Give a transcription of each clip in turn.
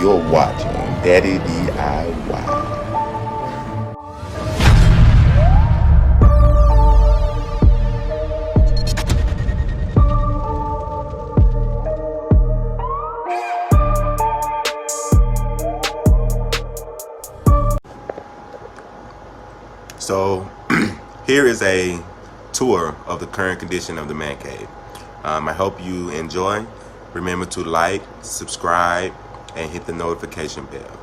You're watching Daddy DIY. So here is a tour of the current condition of the man cave. I hope you enjoy. Remember to like, subscribe, and hit the notification bell.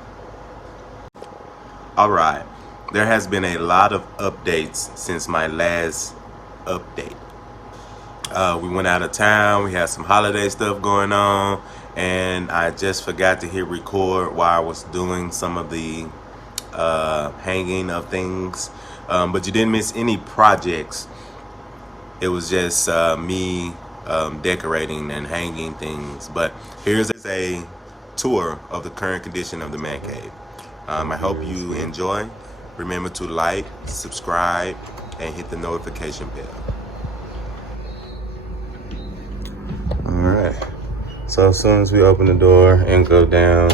Alright, there has been a lot of updates since my last update. We went out of town, we had some holiday stuff going on, and I just forgot to hit record while I was doing some of the hanging of things. But you didn't miss any projects. It was just me decorating and hanging things. But here's a tour of the current condition of the man cave. I hope you enjoy. Remember to like, subscribe, and hit the notification bell. Alright, so as soon as we open the door and go down,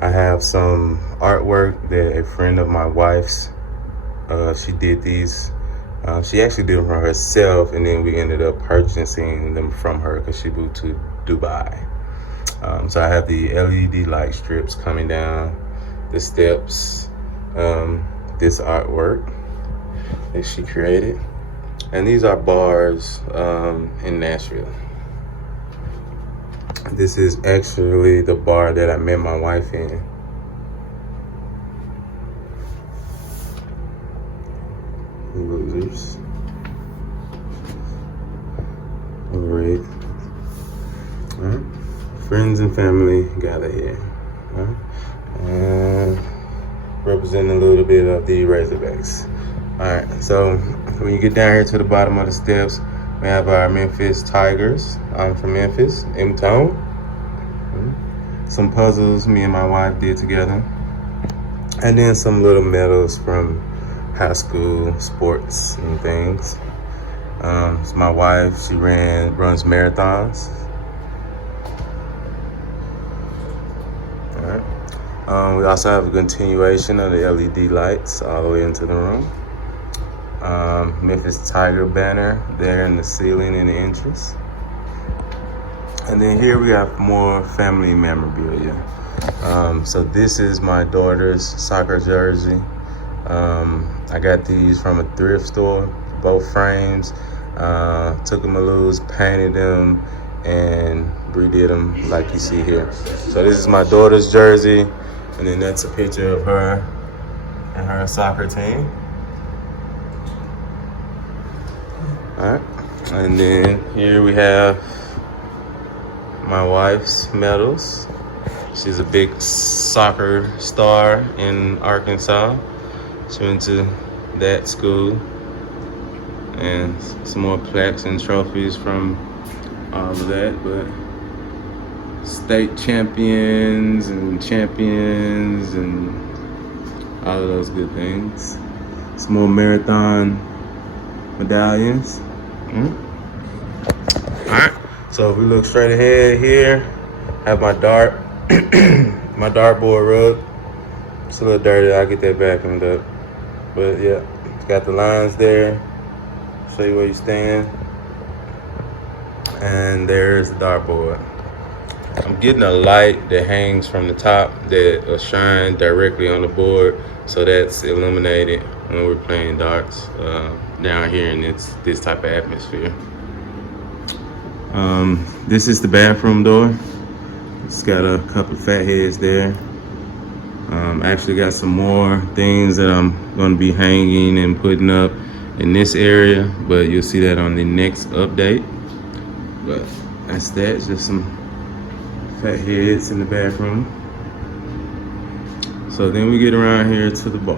I have some artwork that a friend of my wife's, she did these. She actually did them for herself, and then we ended up purchasing them from her because she moved to Dubai. So I have the LED light strips coming down the steps, this artwork that she created, and these are bars in Nashville. This is actually the bar that I met my wife in. Losers. Alright. Friends and family gather here. And representing a little bit of the Razorbacks. Alright, so when you get down here to the bottom of the steps, we have our Memphis Tigers. I'm from Memphis, M-Tone. Some puzzles me and my wife did together. And then some little medals from high school sports and things. It's my wife, she runs marathons. Alright. We also have a continuation of the LED lights all the way into the room. Memphis Tiger banner there in the ceiling in the entrance. And then here we have more family memorabilia. So this is my daughter's soccer jersey. I got these from a thrift store, both frames. Took them a loose, painted them, and redid them like you see here. So this is my daughter's jersey, and then that's a picture of her and her soccer team. All right, and then here we have my wife's medals. She's a big soccer star in Arkansas. She went to that school. And some more plaques and trophies from all of that, but state champions and all of those good things. Some more marathon medallions. Alright, so if we look straight ahead here, I have my my dartboard rug. It's a little dirty, I'll get that vacuumed up. But yeah, it's got the lines there. Show you where you stand. And there's the dartboard. I'm getting a light that hangs from the top that will shine directly on the board, so that's illuminated when we're playing darts down here in this type of atmosphere. This is the bathroom door. It's got a couple of fat heads there. I actually got some more things that I'm going to be hanging and putting up in this area, but you'll see that on the next update. But that's that, just some fat heads in the bathroom. So then we get around here to the bar.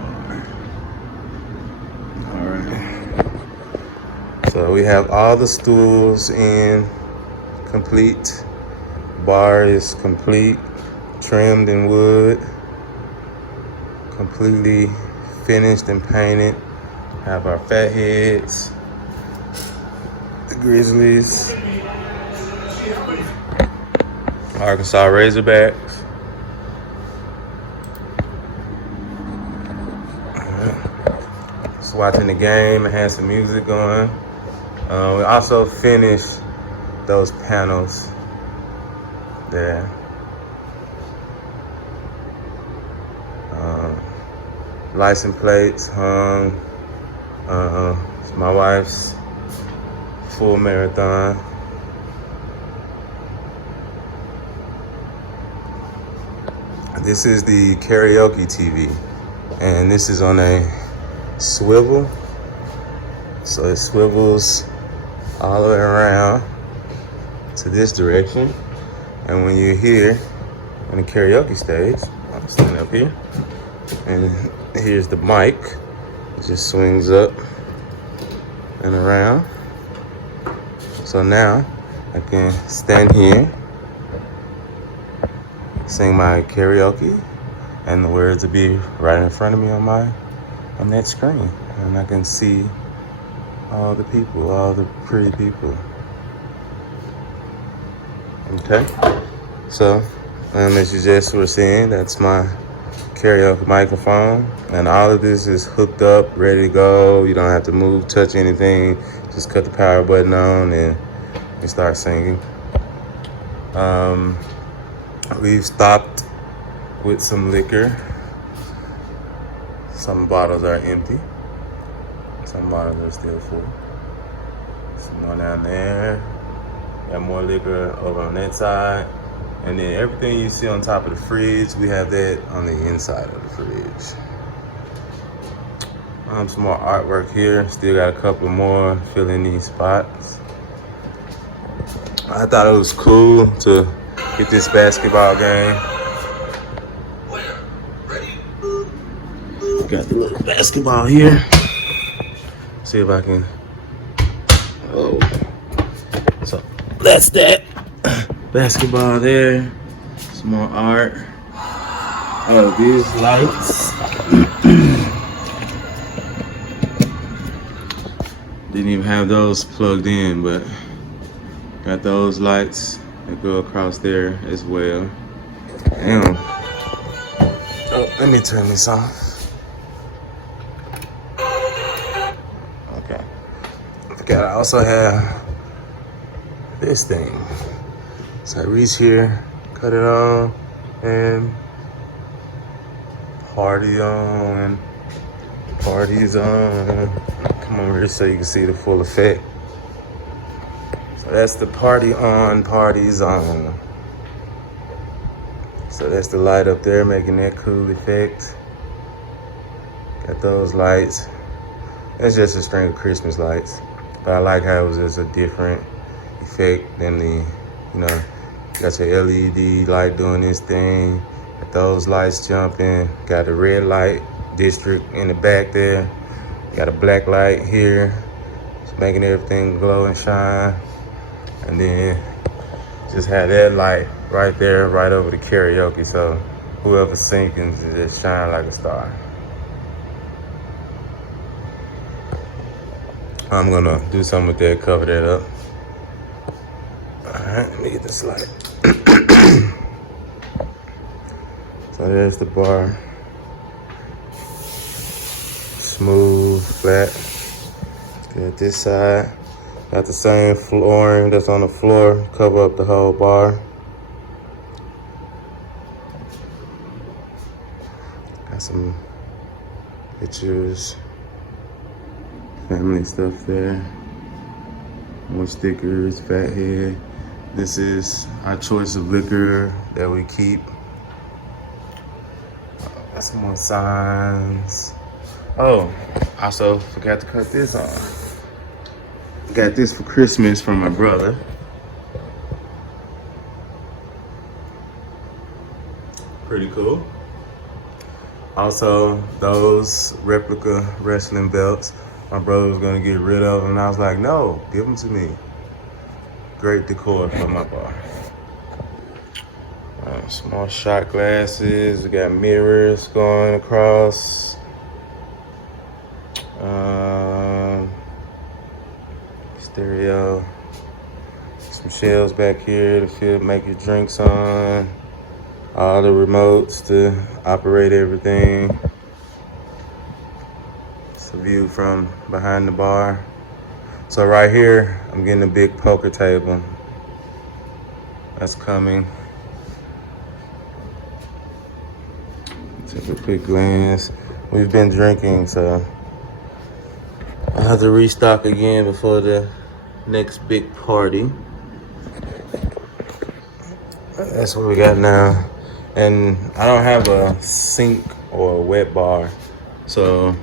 All right. So we have all the stools in complete. Bar is complete, trimmed in wood, completely finished and painted. Have our fat heads, the Grizzlies, Arkansas Razorbacks, watching the game and had some music going. We also finished those panels there. License plates hung. It's my wife's full marathon. This is the karaoke TV, and this is on a swivel. So it swivels all the way around to this direction. And when you're here on the karaoke stage, I'll stand up here, and here's the mic. It just swings up and around. So now I can stand here, sing my karaoke, and the words will be right in front of me on that screen, and I can see all the people, all the pretty people. Okay, so as you just were seeing, that's my karaoke microphone, and all of this is hooked up, ready to go. You don't have to move, touch anything. Just cut the power button on and you start singing. We've stopped with some liquor. Some bottles are empty. Some bottles are still full. Some more down there. Got more liquor over on that side. And then everything you see on top of the fridge, we have that on the inside of the fridge. Some more artwork here. Still got a couple more filling these spots. I thought it was cool to get this basketball game. Got the little basketball here. See if I can. Oh, so that's that. Basketball there. Some more art. Oh, these lights. Didn't even have those plugged in, but got those lights that go across there as well. Damn. Oh, let me turn this off. Okay. I forgot I also have this thing. So I reach here, cut it on, and party on. Party's on. Come over here so you can see the full effect. So that's the party on, party's on. So that's the light up there making that cool effect. Got those lights. It's just a string of Christmas lights. But I like how it was just a different effect than the, got your LED light doing this thing. Got those lights jumping. Got a red light district in the back there. Got a black light here. Just making everything glow and shine. And then just have that light right there, right over the karaoke. So whoever's singing just shine like a star. I'm gonna do something with that, cover that up. All right, let me get this light. So there's the bar. Smooth, flat. Got this side. Got the same flooring that's on the floor, cover up the whole bar. Got some pictures, family stuff there. More stickers, Fathead. This is our choice of liquor that we keep. Got some more signs. Oh, also forgot to cut this on. Got this for Christmas from my brother. Pretty cool. Also, those replica wrestling belts, my brother was gonna get rid of, and I was like, no, give them to me. Great decor for my bar. Small shot glasses. We got mirrors going across. Stereo. Some shelves back here to make your drinks on. All the remotes to operate everything. It's a view from behind the bar. So right here, I'm getting a big poker table. That's coming. Take a quick glance. We've been drinking, so I have to restock again before the next big party. That's what we got now. And I don't have a sink or a wet bar, so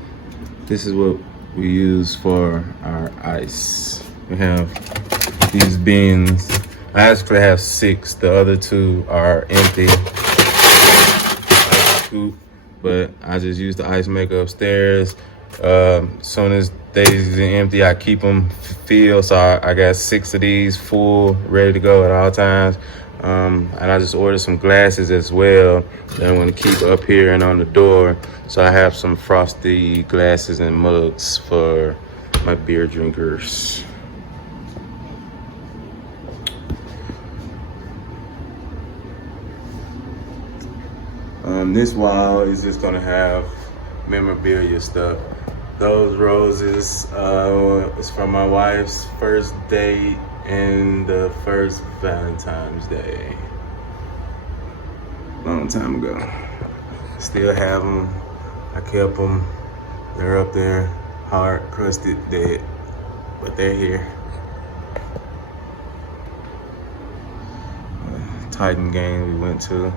this is what we use for our ice. We have these bins. I actually have 6. The other 2 are empty. Scoop, but I just use the ice maker upstairs. Soon as they's empty, I keep them filled. So I got 6 of these full, ready to go at all times. And I just ordered some glasses as well that I'm gonna keep up here and on the door. So I have some frosty glasses and mugs for my beer drinkers. This wall is just gonna have memorabilia stuff. Those roses is from my wife's first date and the first Valentine's Day. Long time ago. Still have them. I kept them. They're up there, hard crusted, dead, but they're here. Titan game we went to.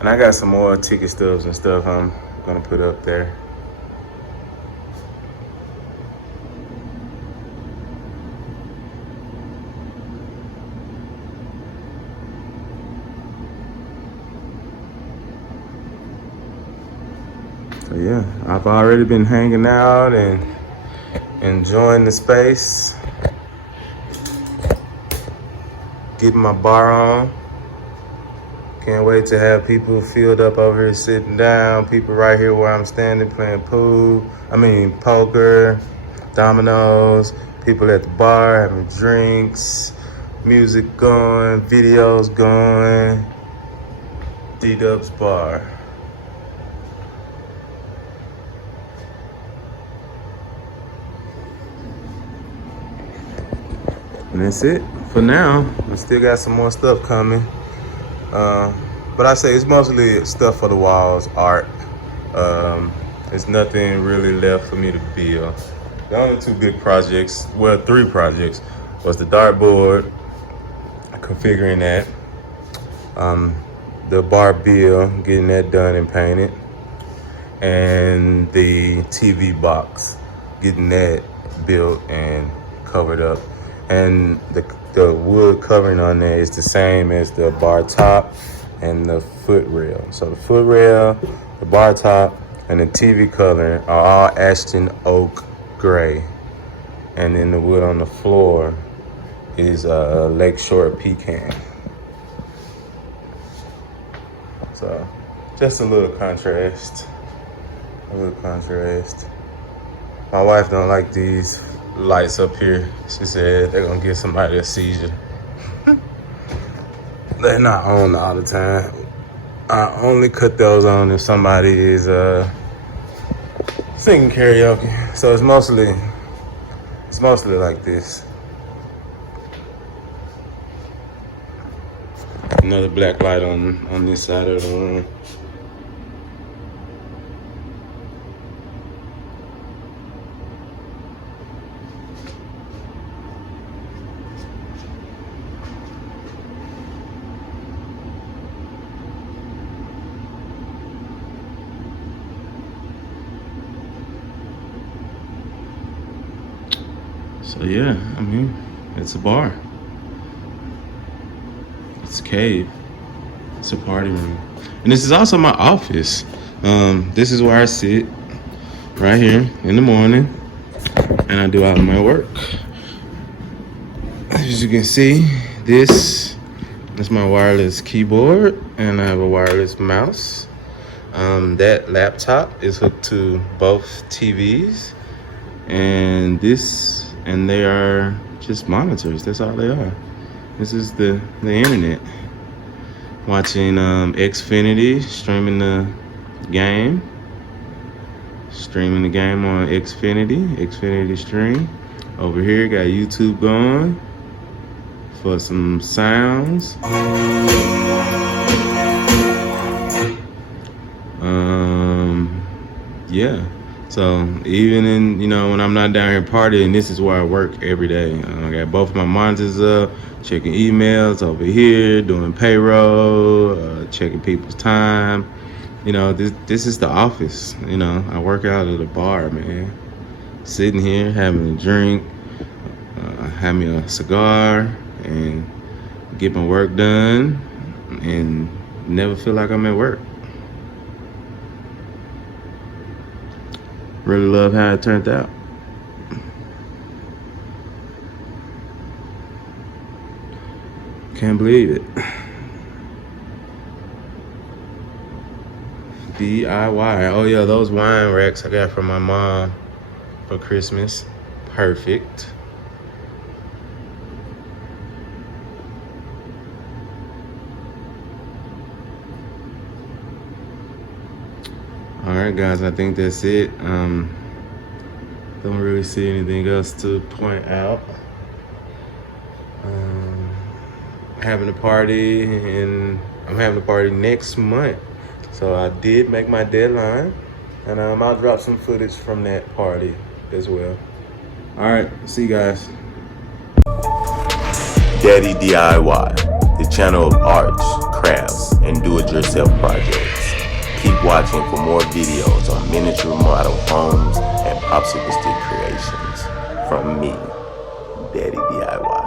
And I got some more ticket stubs and stuff I'm gonna put up there. So yeah, I've already been hanging out and enjoying the space. Getting my bar on. Can't wait to have people filled up over here sitting down. People right here where I'm standing playing poker, dominoes. People at the bar having drinks, music going, videos going. D-Dub's bar. And that's it for now. We still got some more stuff coming. But I say it's mostly stuff for the walls, art. There's nothing really left for me to build. The only 2 big projects, well, 3 projects, was the dartboard, configuring that, the bar bill, getting that done and painted, and the TV box, getting that built and covered up. And the wood covering on there is the same as the bar top and the foot rail. So the foot rail, the bar top, and the TV covering are all Ashton Oak gray. And then the wood on the floor is Lakeshore Pecan. So just a little contrast. My wife don't like these lights up here. She said they're gonna give somebody a seizure. They're not on all the time. I only cut those on if somebody is singing karaoke. So it's mostly like this. Another black light on this side of the room. So yeah, I mean, it's a bar. It's a cave. It's a party room. And this is also my office. This is where I sit right here in the morning and I do all of my work. As you can see, this is my wireless keyboard and I have a wireless mouse. That laptop is hooked to both TVs and they are just monitors. That's all they are. This is the internet. Watching Xfinity, streaming the game. Streaming the game on Xfinity Stream. Over here, got YouTube going for some sounds. Yeah. So even in, when I'm not down here partying, this is where I work every day. I got both of my monitors up, checking emails over here, doing payroll, checking people's time. This is the office. I work out at a bar, man. Sitting here, having a drink, having a cigar, and get my work done, and never feel like I'm at work. Really love how it turned out. Can't believe it. DIY. Oh yeah, those wine racks I got from my mom for Christmas. Perfect. All right, guys, I think that's it. Don't really see anything else to point out. Having a party, and I'm having a party next month. So I did make my deadline, and I'll drop some footage from that party as well. All right, see you guys. Daddy DIY, the channel of arts, crafts, and do-it-yourself projects. Keep watching for more videos on miniature model homes and popsicle stick creations from me, Daddy DIY.